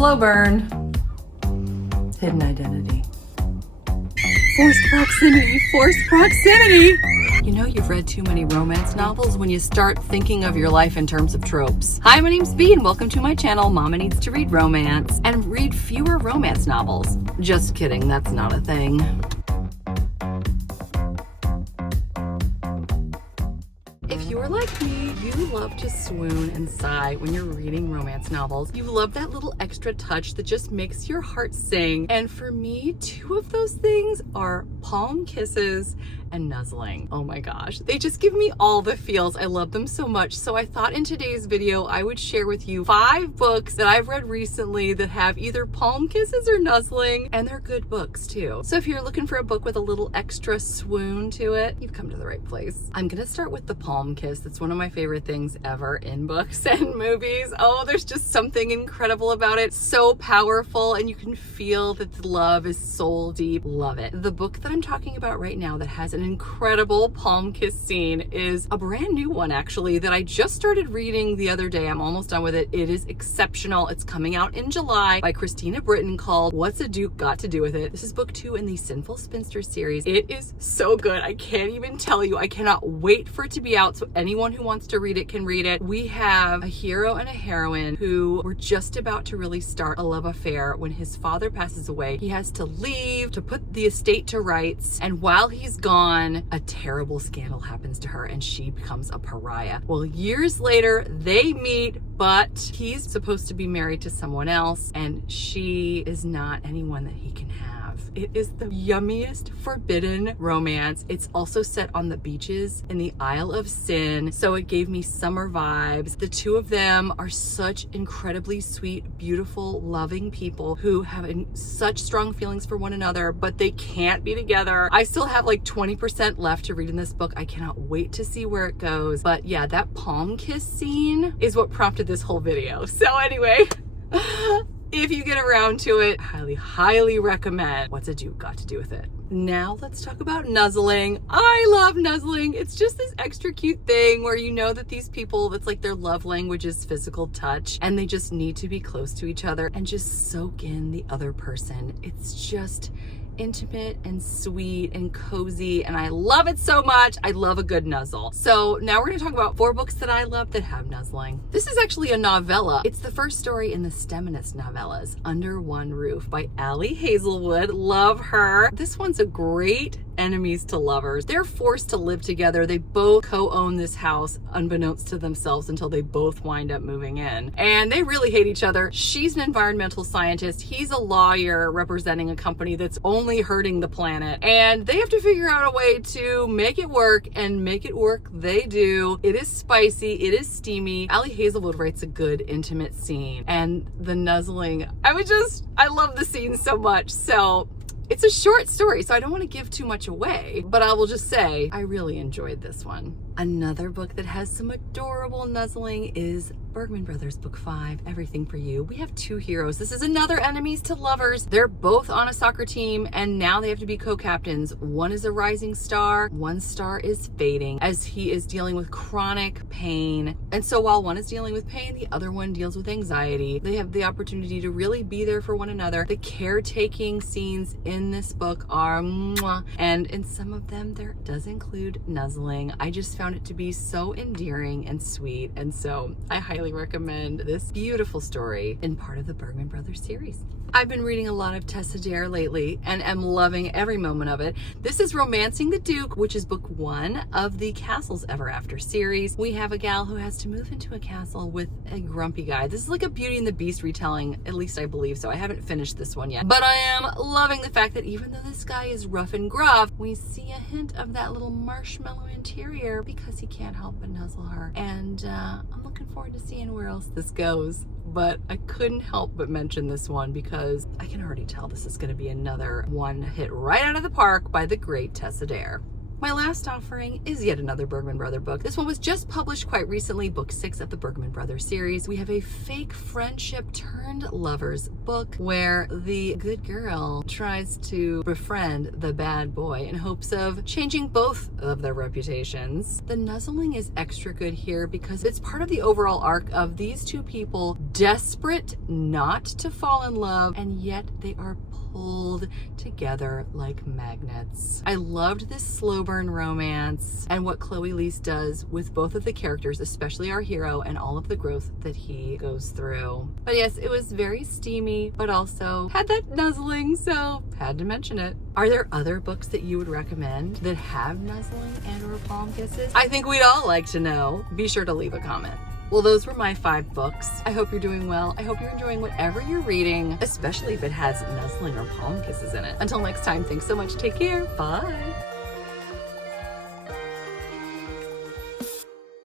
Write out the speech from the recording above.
Slow burn. Hidden identity. Forced proximity, forced proximity. You know you've read too many romance novels when you start thinking of your life in terms of tropes. Hi, my name's Bea and welcome to my channel, Mama Needs to Read Romance, and read fewer romance novels. Just kidding, that's not a thing. If you're like me, you love to swoon and sigh when you're reading romance novels. You love that little extra touch that just makes your heart sing. And for me, two of those things are palm kisses and nuzzling. Oh my gosh, they just give me all the feels. I love them so much. So I thought in today's video, I would share with you 5 books that I've read recently that have either palm kisses or nuzzling, and they're good books too. So if you're looking for a book with a little extra swoon to it, you've come to the right place. I'm gonna start with the palm kiss. That's one of my favorite things ever in books and movies. Oh, there's just something incredible about it. So powerful, and you can feel that the love is soul deep. Love it. The book that I'm talking about right now that has an incredible palm kiss scene is a brand new one, actually, that I just started reading the other day. I'm almost done with it. It is exceptional. It's coming out in July by Christina Britton, called What's a Duke Got to Do with It? This is book 2 in the Sinful Spinster series. It is so good. I can't even tell you. I cannot wait for it to be out so anyone who wants to read it can read it. We have a hero and a heroine who were just about to really start a love affair when his father passes away. He has to leave to put the estate to rights, and while he's gone, a terrible scandal happens to her and she becomes a pariah. Well, years later, they meet, but he's supposed to be married to someone else, and she is not anyone that he can have. It is the yummiest forbidden romance. It's also set on the beaches in the Isle of Sin, so it gave me summer vibes. The two of them are such incredibly sweet, beautiful, loving people who have such strong feelings for one another, but they can't be together. I still have like 20% left to read in this book. I cannot wait to see where it goes. But yeah, that palm kiss scene is what prompted this whole video. So anyway, if you get around to it, highly recommend What's a Duke Got to Do with It. Now let's talk about nuzzling. I love nuzzling. It's just this extra cute thing where you know that these people, that's like their love language is physical touch, and they just need to be close to each other and just soak in the other person. It's just intimate and sweet and cozy, and I love it so much. I love a good nuzzle. So now we're gonna talk about 4 books that I love that have nuzzling. This is actually a novella. It's the first story in the Steminist novellas, Under One Roof by Ali Hazelwood. Love her. This one's a great enemies to lovers. They're forced to live together. They both co-own this house unbeknownst to themselves until they both wind up moving in. And they really hate each other. She's an environmental scientist. He's a lawyer representing a company that's only hurting the planet. And they have to figure out a way to make it work, and make it work they do. It is spicy. It is steamy. Ali Hazelwood writes a good intimate scene. And the nuzzling, I love the scene so much. So it's a short story, so I don't want to give too much away, but I will just say I really enjoyed this one. Another book that has some adorable nuzzling is Bergman Brothers Book 5, Everything for You. We have 2 heroes. This is another enemies to lovers. They're both on a soccer team, and now they have to be co-captains. One is a rising star, one star is fading as he is dealing with chronic pain. And so while one is dealing with pain, the other one deals with anxiety. They have the opportunity to really be there for one another. The caretaking scenes in this book are mwah, and in some of them there does include nuzzling. I just found it to be so endearing and sweet, and so I highly recommend this beautiful story in part of the Bergman Brothers series. I've been reading a lot of Tessa Dare lately and am loving every moment of it. This is Romancing the Duke, which is book 1 of the Castles Ever After series. We have a gal who has to move into a castle with a grumpy guy. This is like a Beauty and the Beast retelling, at least I believe so. I haven't finished this one yet, but I am loving the fact that even though this guy is rough and gruff, we see a hint of that little marshmallow interior because he can't help but nuzzle her. And I'm looking forward to seeing where else this goes. But I couldn't help but mention this one because I can already tell this is going to be another one hit right out of the park by the great Tessa Dare. My last offering is yet another Bergman Brother book. This one was just published quite recently, book 6 of the Bergman Brothers series. We have a fake friendship turned lovers book where the good girl tries to befriend the bad boy in hopes of changing both of their reputations. The nuzzling is extra good here because it's part of the overall arc of these two people desperate not to fall in love, and yet they are pulled together like magnets. I loved this slow burn romance and what Chloe Leese does with both of the characters, especially our hero, and all of the growth that he goes through. But yes, it was very steamy, but also had that nuzzling, so had to mention it. Are there other books that you would recommend that have nuzzling and or palm kisses? I think we'd all like to know. Be sure to leave a comment. Well, those were my 5 books. I hope you're doing well. I hope you're enjoying whatever you're reading, especially if it has nuzzling or palm kisses in it. Until next time, thanks so much. Take care. Bye.